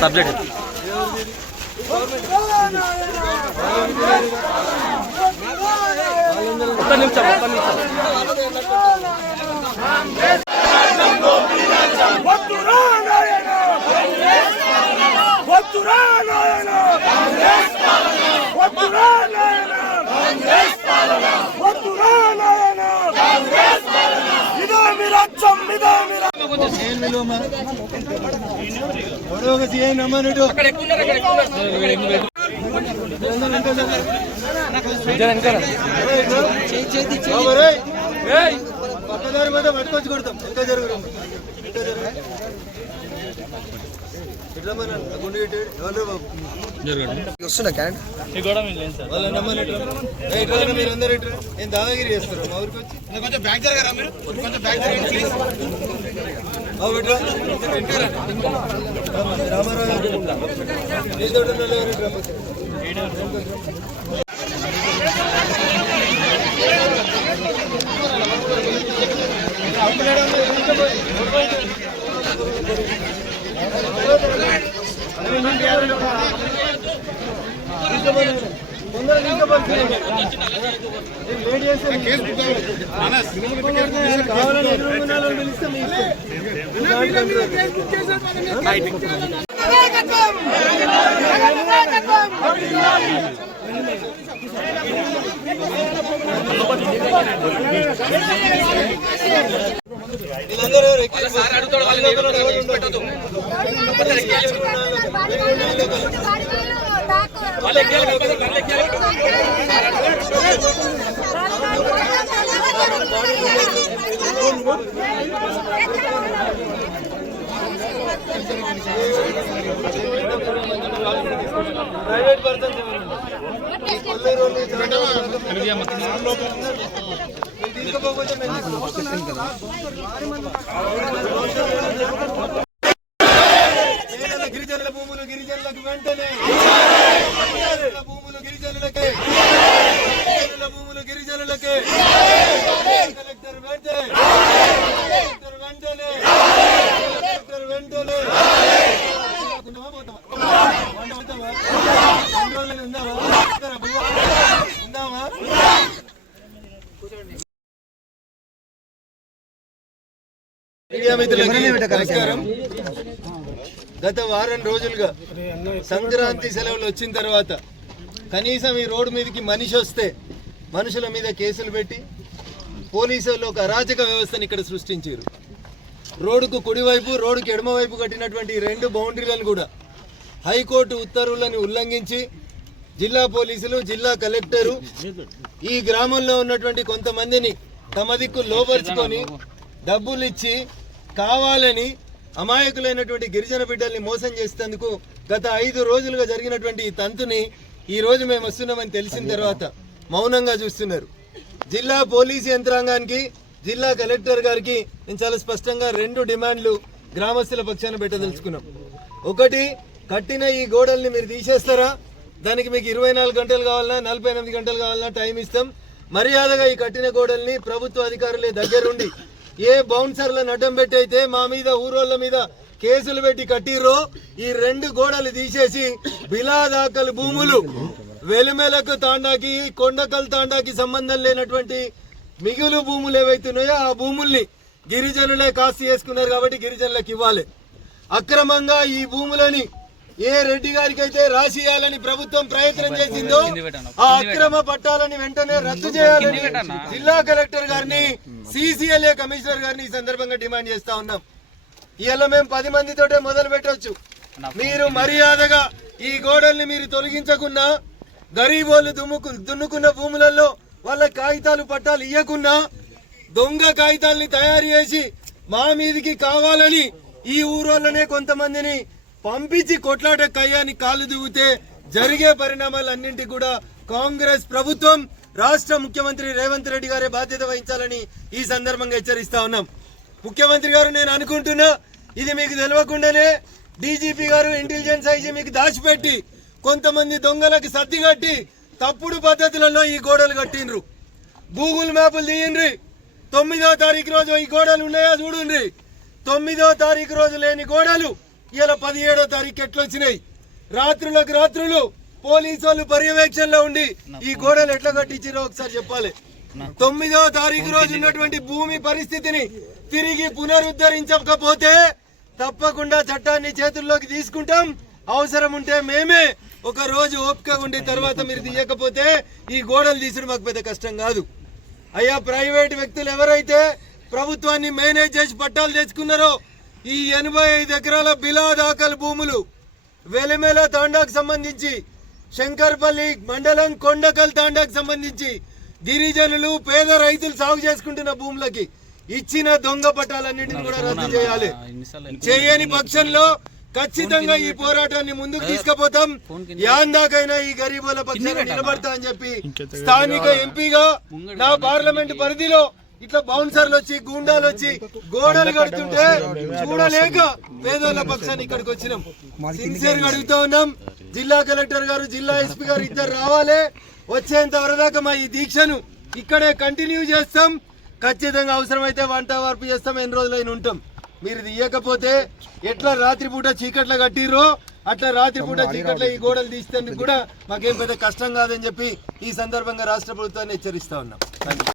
Subject ఒక్క నిమిషం పక్కదారి మీద పట్టుకొచ్చి కొడతాం. ఎంత జరుగుతాం వస్తున్నా క్యాండ్ వాళ్ళ నమ్మని మీరందరూ ఏం దాదాగిరి చేస్తారు మా ఊరికి వచ్చి కొంచెం బ్యాక్ జరగరా మీరు కొంచెం బ్యాక్ జరగండి ప్రైవేట్ పర్సన్ గిరిజనుల భూములు గిరిజనులకు వెంటనే భూములు గిరిజనులకే భూములు గిరిజనులకే కలెక్టర్ వెంటనే వెంటనే నమస్కారం. గత వారం రోజులుగా సంక్రాంతి సెలవులు వచ్చిన తర్వాత కనీసం ఈ రోడ్డు మీదకి మనిషి వస్తే మనుషుల మీద కేసులు పెట్టి పోలీసులు ఒక అరాచక వ్యవస్థను ఇక్కడ సృష్టించారు. రోడ్డుకు కుడివైపు రోడ్డుకు ఎడమవైపు కట్టినటువంటి రెండు బౌండరీలను కూడా హైకోర్టు ఉత్తర్వులను ఉల్లంఘించి జిల్లా పోలీసులు జిల్లా కలెక్టరు ఈ గ్రామంలో ఉన్నటువంటి కొంతమందిని తమ దిక్కు లోపరుచుకొని డబ్బులు ఇచ్చి కావాలని అమాయకులైనటువంటి గిరిజన బిడ్డల్ని మోసం చేసేందుకు గత 5 రోజులుగా జరిగినటువంటి ఈ తంతుని ఈ రోజు మేము వస్తున్నామని తెలిసిన తర్వాత మౌనంగా చూస్తున్నారు. జిల్లా పోలీసు యంత్రాంగానికి జిల్లా కలెక్టర్ గారికి నేను చాలా స్పష్టంగా 2 డిమాండ్లు గ్రామస్తుల పక్షాన పెట్టదలుచుకున్నాం. ఒకటి, కట్టిన ఈ గోడల్ని మీరు తీసేస్తారా? దానికి మీకు 24 గంటలు కావాలన్నా 48 గంటలు కావాలన్నా టైం ఇస్తాం. మర్యాదగా ఈ కట్టిన గోడల్ని ప్రభుత్వ అధికారులే దగ్గరుండి ఏ బౌన్సర్లను అడ్డం పెట్టి అయితే మా మీద ఊరోళ్ళ మీద కేసులు పెట్టి కట్టిర్రో ఈ 2 గోడలు తీసేసి బిలాదాకల్ భూములు వెలుమెలకు తాండాకి కొండకల్ తాండాకి సంబంధం లేనటువంటి మిగులు భూములు ఏవైతున్నాయో ఆ భూముల్ని గిరిజనులే కాస్త చేసుకున్నారు కాబట్టి గిరిజనులకు ఇవ్వాలి. అక్రమంగా ఈ భూములని ఏ రెడ్డి గారికి అయితే రాసియాలని ప్రభుత్వం ప్రయత్నం చేసిందో ఆ అక్రమ పట్టాలని వెంటనే రద్దు చేయాలని జిల్లా కలెక్టర్ గారిని సిసిఎల్ఏ కమిషనర్ గారిని ఈ సందర్భంగా డిమాండ్ చేస్తా ఉన్నాం. ఇవాళ మేము 10 మందితోటే మొదలు పెట్టవచ్చు. మీరు మర్యాదగా ఈ గోడల్ని మీరు తొలగించకున్నా, గరీబోళ్ళు దున్నుకున్న భూములలో వాళ్ళ కాగితాలు పట్టాలు ఇయ్యకున్నా, దొంగ కాగితాలని తయారు చేసి మా మీదికి కావాలని ఈ ఊరోళ్ళనే కొంతమందిని పంపించి కొట్లాట కయ్యాని కాలు దిగితే జరిగే పరిణామాలన్నింటికి కూడా కాంగ్రెస్ ప్రభుత్వం రాష్ట్ర ముఖ్యమంత్రి రేవంత్ రెడ్డి గారే బాధ్యత వహించాలని ఈ సందర్భంగా హెచ్చరిస్తా ఉన్నాం. ముఖ్యమంత్రి గారు, నేను అనుకుంటున్నా ఇది మీకు తెలియకుండానే డీజీపీ గారు ఇంటెలిజెన్స్ ఐజీ మీకు దాచిపెట్టి కొంతమంది దొంగలకు సర్ది కట్టి తప్పుడు పద్ధతులలో ఈ గోడలు కట్టిండ్రు. గూగుల్ మ్యాప్లు తీయండి. 9వ తారీఖు రోజు ఈ గోడలు ఉన్నాయా చూడండి. 9వ తారీఖు రోజు లేని గోడలు ఇలా 17వ తారీఖు ఎట్లా వచ్చినాయి? రాత్రులకు రాత్రులు పోలీసు వాళ్ళు పర్యవేక్షణలో ఉండి ఈ గోడలు ఎట్లా కట్టించారో ఒకసారి చెప్పాలి. 9వ తారీఖు రోజు ఉన్నటువంటి భూమి పరిస్థితిని తిరిగి పునరుద్ధరించకపోతే తప్పకుండా చట్టాన్ని చేతుల్లోకి తీసుకుంటాం. అవసరం ఉంటే మేమే ఒక రోజు ఓపిక ఉండి తర్వాత మీరు తీయకపోతే ఈ గోడలు తీసడం మాకు పెద్ద కష్టం కాదు. అయ్యా, ప్రైవేట్ వ్యక్తులు ఎవరైతే ప్రభుత్వాన్ని మేనేజ్ చేసి పట్టాలు తెచ్చుకున్నారో ఈ 85 ఎకరాల బిలా దాఖలు భూములు వెలిమెల తాండాకు సంబంధించి, శంకర్పల్లి మండలం కొండకల్ తాండాకు సంబంధించి గిరిజనులు పేద రైతులు సాగు చేసుకుంటున్న భూములకి ఇచ్చిన దొంగ పట్టాలన్నింటినీ కూడా రద్దు చేయాలి. చేయని పక్షంలో ఖచ్చితంగా ఈ పోరాటాన్ని ముందుకు తీసుకుపోతాం. యాందాకైనా ఈ గరీబుల పక్షాన నిలబడతా అని చెప్పి స్థానిక ఎంపీగా నా పార్లమెంట్ పరిధిలో ఇట్లా బౌన్సర్లు వచ్చి గూండాలు వచ్చి గోడలు కడుతుంటే చూడలేక పేదోళ్ళ పక్షాన్ని ఇక్కడికి వచ్చినాం. సిన్సియర్ గా అడుగుతా ఉన్నాం. జిల్లా కలెక్టర్ గారు, జిల్లా ఎస్పీ గారు ఇద్దరు రావాలి. వచ్చేంత వరదాకా మా ఈ దీక్షను ఇక్కడే కంటిన్యూ చేస్తాం. ఖచ్చితంగా అవసరమైతే వంట వార్పు చేస్తాం. ఎన్ని రోజులైనా ఉంటాం. మీరు తీయకపోతే ఎట్లా రాత్రిపూట చీకట్ల కట్టిర్రో అట్లా రాత్రిపూట చీకట్ల ఈ గోడలు తీసేందుకు కూడా మాకేం పెద్ద కష్టం కాదని చెప్పి ఈ సందర్భంగా రాష్ట్ర ప్రభుత్వాన్ని హెచ్చరిస్తా ఉన్నాం.